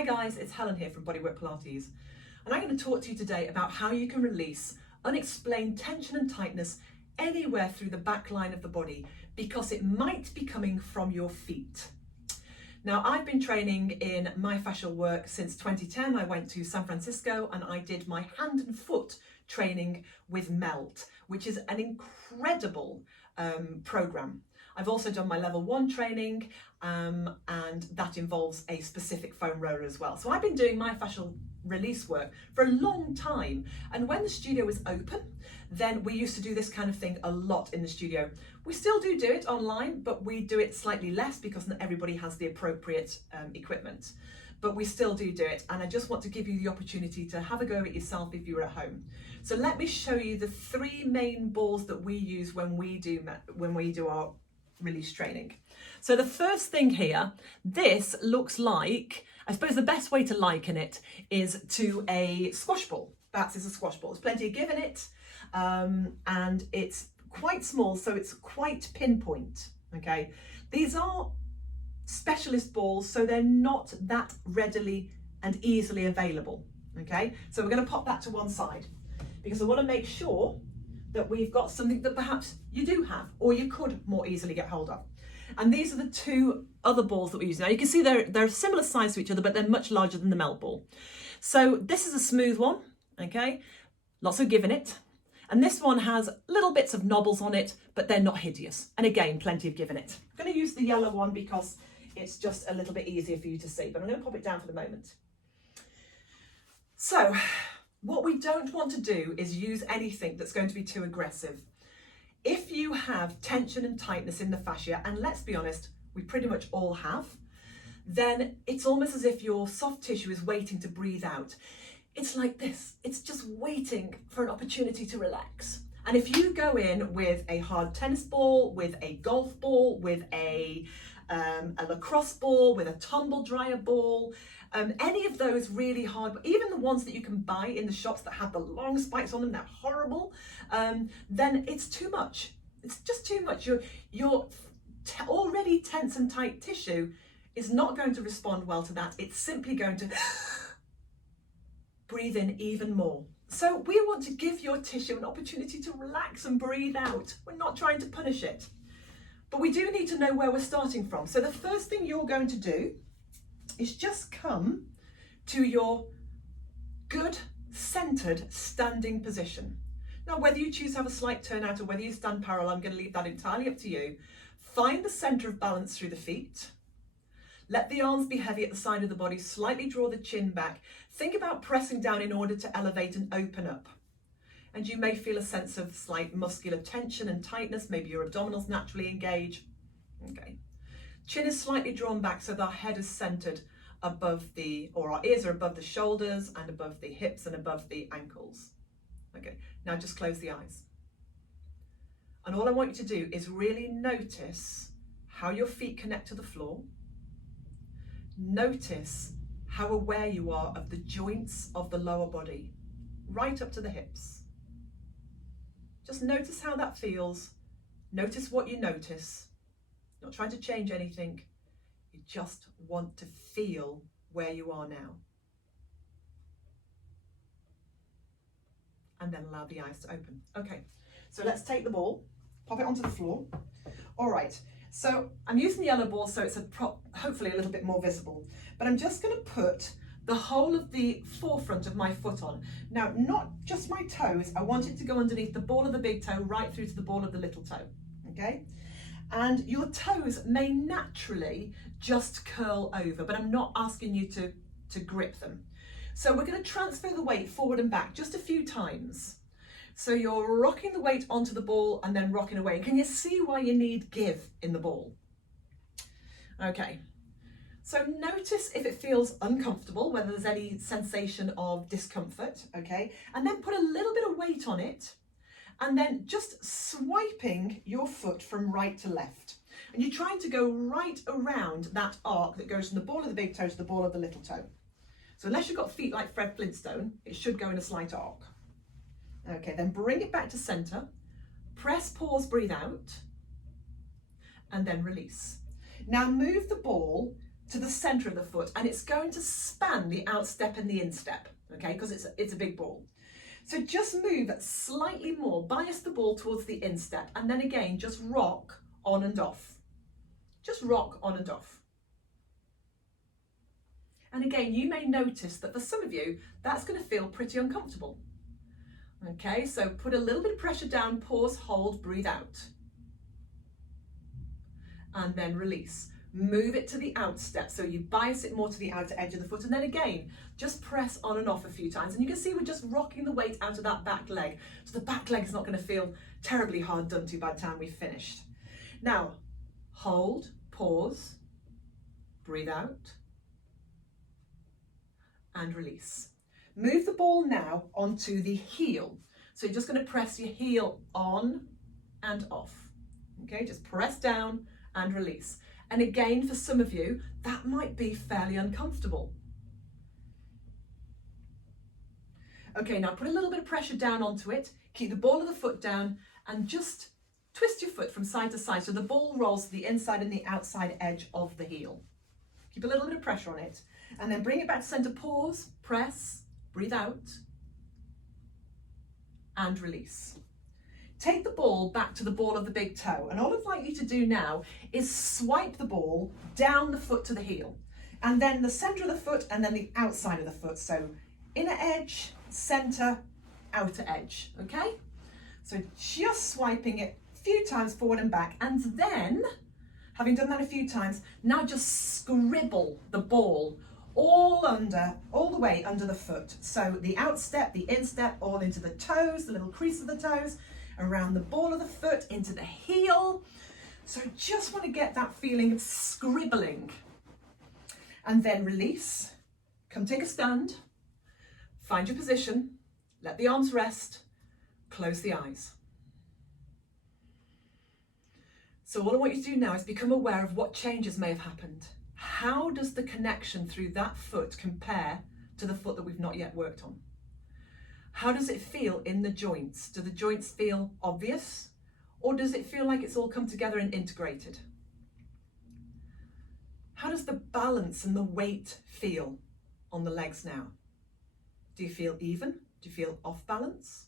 Hi guys, it's Helen here from Bodywork-Pilates, and I'm going to talk to you today about how you can release unexplained tension and tightness anywhere through the back line of the body, because it might be coming from your feet. Now, I've been training in myofascial work since 2010. I went to San Francisco and I did my hand and foot training with Melt, which is an incredible program. I've also done my level 1 training and that involves a specific foam roller as well. So I've been doing myofascial release work for a long time, and when the studio was open, then we used to do this kind of thing a lot in the studio. We still do it online, but we do it slightly less because not everybody has the appropriate equipment. But we still do it, and I just want to give you the opportunity to have a go at it yourself if you're at home. So let me show you the 3 main balls that we use when we do our release training. So the first thing here, this looks like, I suppose the best way to liken it is to a squash ball. Perhaps it's a squash ball. There's plenty of give in it, and it's quite small, so it's quite pinpoint. Okay, these are specialist balls, so they're not that readily and easily available. Okay, so we're going to pop that to one side because I want to make sure that we've got something that perhaps you do have or you could more easily get hold of. And these are the 2 other balls that we use. Now you can see they're similar size to each other, but they're much larger than the Melt ball. So this is a smooth one, okay? Lots of give in it. And this one has little bits of knobbles on it, but they're not hideous. And again, plenty of give in it. I'm going to use the yellow one because it's just a little bit easier for you to see, but I'm going to pop it down for the moment. So what we don't want to do is use anything that's going to be too aggressive. If you have tension and tightness in the fascia, and let's be honest, we pretty much all have, then it's almost as if your soft tissue is waiting to breathe out. It's like this, it's just waiting for an opportunity to relax. And if you go in with a hard tennis ball, with a golf ball, with a lacrosse ball, with a tumble dryer ball, any of those really hard, even the ones that you can buy in the shops that have the long spikes on them, they're horrible, then it's too much. It's just too much. Your already tense and tight tissue is not going to respond well to that. It's simply going to breathe in even more. So we want to give your tissue an opportunity to relax and breathe out. We're not trying to punish it. But we do need to know where we're starting from. So the first thing you're going to do is just come to your good centered standing position. Now, whether you choose to have a slight turnout or whether you stand parallel, I'm going to leave that entirely up to you. Find the center of balance through the feet. Let the arms be heavy at the side of the body. Slightly draw the chin back. Think about pressing down in order to elevate and open up. And you may feel a sense of slight muscular tension and tightness. Maybe your abdominals naturally engage. Okay. Chin is slightly drawn back so that our head is centered above or our ears are above the shoulders and above the hips and above the ankles. Okay, now just close the eyes. And all I want you to do is really notice how your feet connect to the floor. Notice how aware you are of the joints of the lower body, right up to the hips. Just notice how that feels. Notice what you notice. Not trying to change anything. You just want to feel where you are now. And then allow the eyes to open. Okay, so let's take the ball, pop it onto the floor. All right, so I'm using the yellow ball so it's hopefully a little bit more visible, but I'm just going to put the whole of the forefront of my foot on. Now, not just my toes, I want it to go underneath the ball of the big toe right through to the ball of the little toe, okay? And your toes may naturally just curl over, but I'm not asking you to grip them. So we're going to transfer the weight forward and back just a few times. So you're rocking the weight onto the ball and then rocking away. Can you see why you need give in the ball? Okay. So notice if it feels uncomfortable, whether there's any sensation of discomfort, okay? And then put a little bit of weight on it and then just swiping your foot from right to left. And you're trying to go right around that arc that goes from the ball of the big toe to the ball of the little toe. So unless you've got feet like Fred Flintstone, it should go in a slight arc. Okay, then bring it back to center, press, pause, breathe out, and then release. Now move the ball to the center of the foot, and it's going to span the outstep and the instep, okay, because it's a big ball. So just move slightly more, bias the ball towards the instep, and then again, just rock on and off. Just rock on and off. And again, you may notice that for some of you, that's going to feel pretty uncomfortable. Okay, so put a little bit of pressure down, pause, hold, breathe out. And then release. Move it to the outstep, so you bias it more to the outer edge of the foot, and then again, just press on and off a few times. And you can see we're just rocking the weight out of that back leg. So the back leg is not going to feel terribly hard done to by the time we've finished. Now, hold, pause, breathe out, and release. Move the ball now onto the heel. So you're just going to press your heel on and off. Okay, just press down and release. And again, for some of you, that might be fairly uncomfortable. Okay, now put a little bit of pressure down onto it, keep the ball of the foot down, and just twist your foot from side to side so the ball rolls to the inside and the outside edge of the heel. Keep a little bit of pressure on it, and then bring it back to center, pause, press, breathe out, and release. Take the ball back to the ball of the big toe, and all I'd like you to do now is swipe the ball down the foot to the heel, and then the center of the foot and then the outside of the foot. So inner edge, center, outer edge, okay? So just swiping it a few times forward and back, and then, having done that a few times, now just scribble the ball all the way under the foot. So the outstep, the instep, all into the toes, the little crease of the toes, around the ball of the foot, into the heel. So just want to get that feeling of scribbling. And then release, come take a stand, find your position, let the arms rest, close the eyes. So all I want you to do now is become aware of what changes may have happened. How does the connection through that foot compare to the foot that we've not yet worked on? How does it feel in the joints? Do the joints feel obvious, or does it feel like it's all come together and integrated? How does the balance and the weight feel on the legs now? Do you feel even? Do you feel off balance?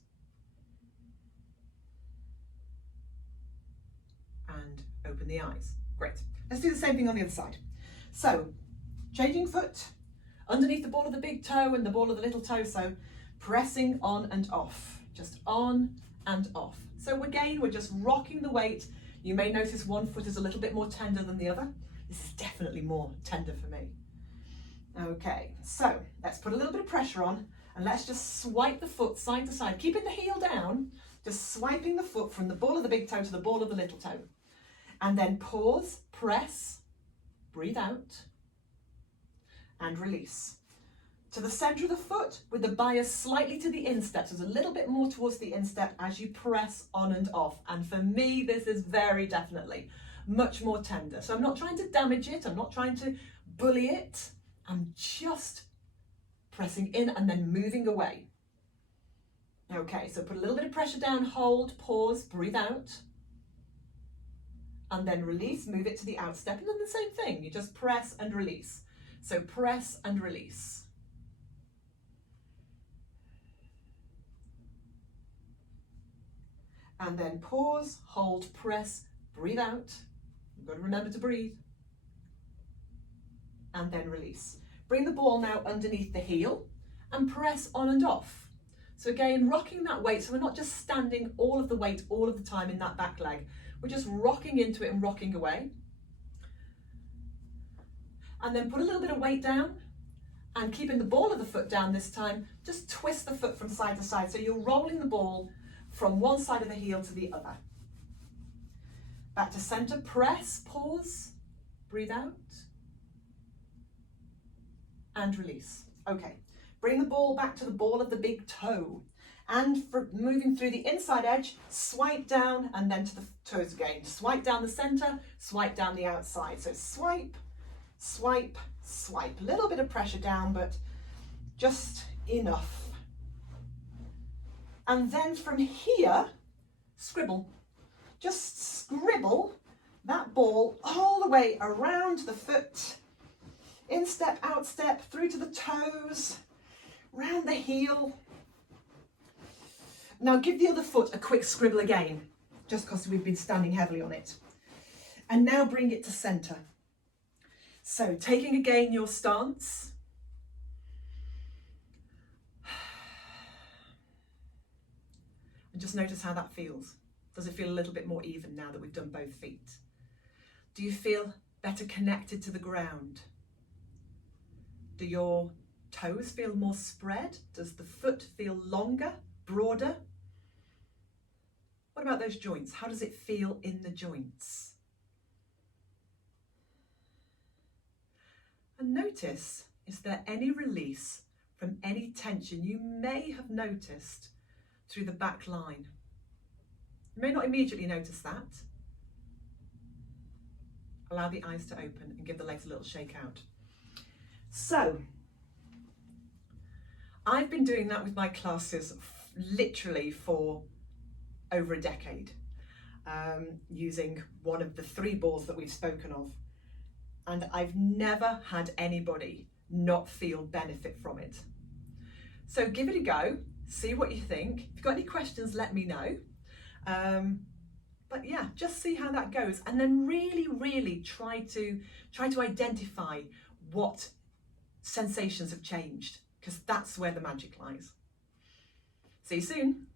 And open the eyes. Great. Let's do the same thing on the other side. So, changing foot, underneath the ball of the big toe and the ball of the little toe, so pressing on and off, just on and off. So again, we're just rocking the weight. You may notice one foot is a little bit more tender than the other. This is definitely more tender for me. Okay, so let's put a little bit of pressure on, and let's just swipe the foot side to side, keeping the heel down, just swiping the foot from the ball of the big toe to the ball of the little toe. And then pause, press, breathe out, and release. To the center of the foot with the bias slightly to the instep, so there's a little bit more towards the instep as you press on and off. And for me, this is very definitely much more tender. So I'm not trying to damage it, I'm not trying to bully it, I'm just pressing in and then moving away. Okay, so put a little bit of pressure down, hold, pause, breathe out, and then release, move it to the outstep, and then the same thing, you just press and release. So press and release. And then pause, hold, press, breathe out. You've got to remember to breathe. And then release. Bring the ball now underneath the heel and press on and off. So again, rocking that weight, so we're not just standing all of the weight all of the time in that back leg. We're just rocking into it and rocking away. And then put a little bit of weight down, and keeping the ball of the foot down this time, just twist the foot from side to side. So you're rolling the ball from one side of the heel to the other. Back to center, press, pause, breathe out, and release. Okay, bring the ball back to the ball of the big toe. And for moving through the inside edge, swipe down and then to the toes again. Swipe down the center, swipe down the outside. So swipe, swipe, swipe. A little bit of pressure down, but just enough. And then from here, scribble. Just scribble that ball all the way around the foot Instep, outstep, through to the toes, round the heel. Now give the other foot a quick scribble again, just because we've been standing heavily on it. And now bring it to centre. So taking again your stance. And just notice how that feels. Does it feel a little bit more even now that we've done both feet? Do you feel better connected to the ground? Do your toes feel more spread? Does the foot feel longer, broader? What about those joints? How does it feel in the joints? And notice, is there any release from any tension you may have noticed through the back line? You may not immediately notice that. Allow the eyes to open and give the legs a little shake out. So, I've been doing that with my classes literally for over a decade, using one of the 3 balls that we've spoken of. And I've never had anybody not feel benefit from it. So give it a go, see what you think. If you've got any questions, let me know. But yeah, just see how that goes, and then really try to identify what sensations have changed, because that's where the magic lies. See you soon.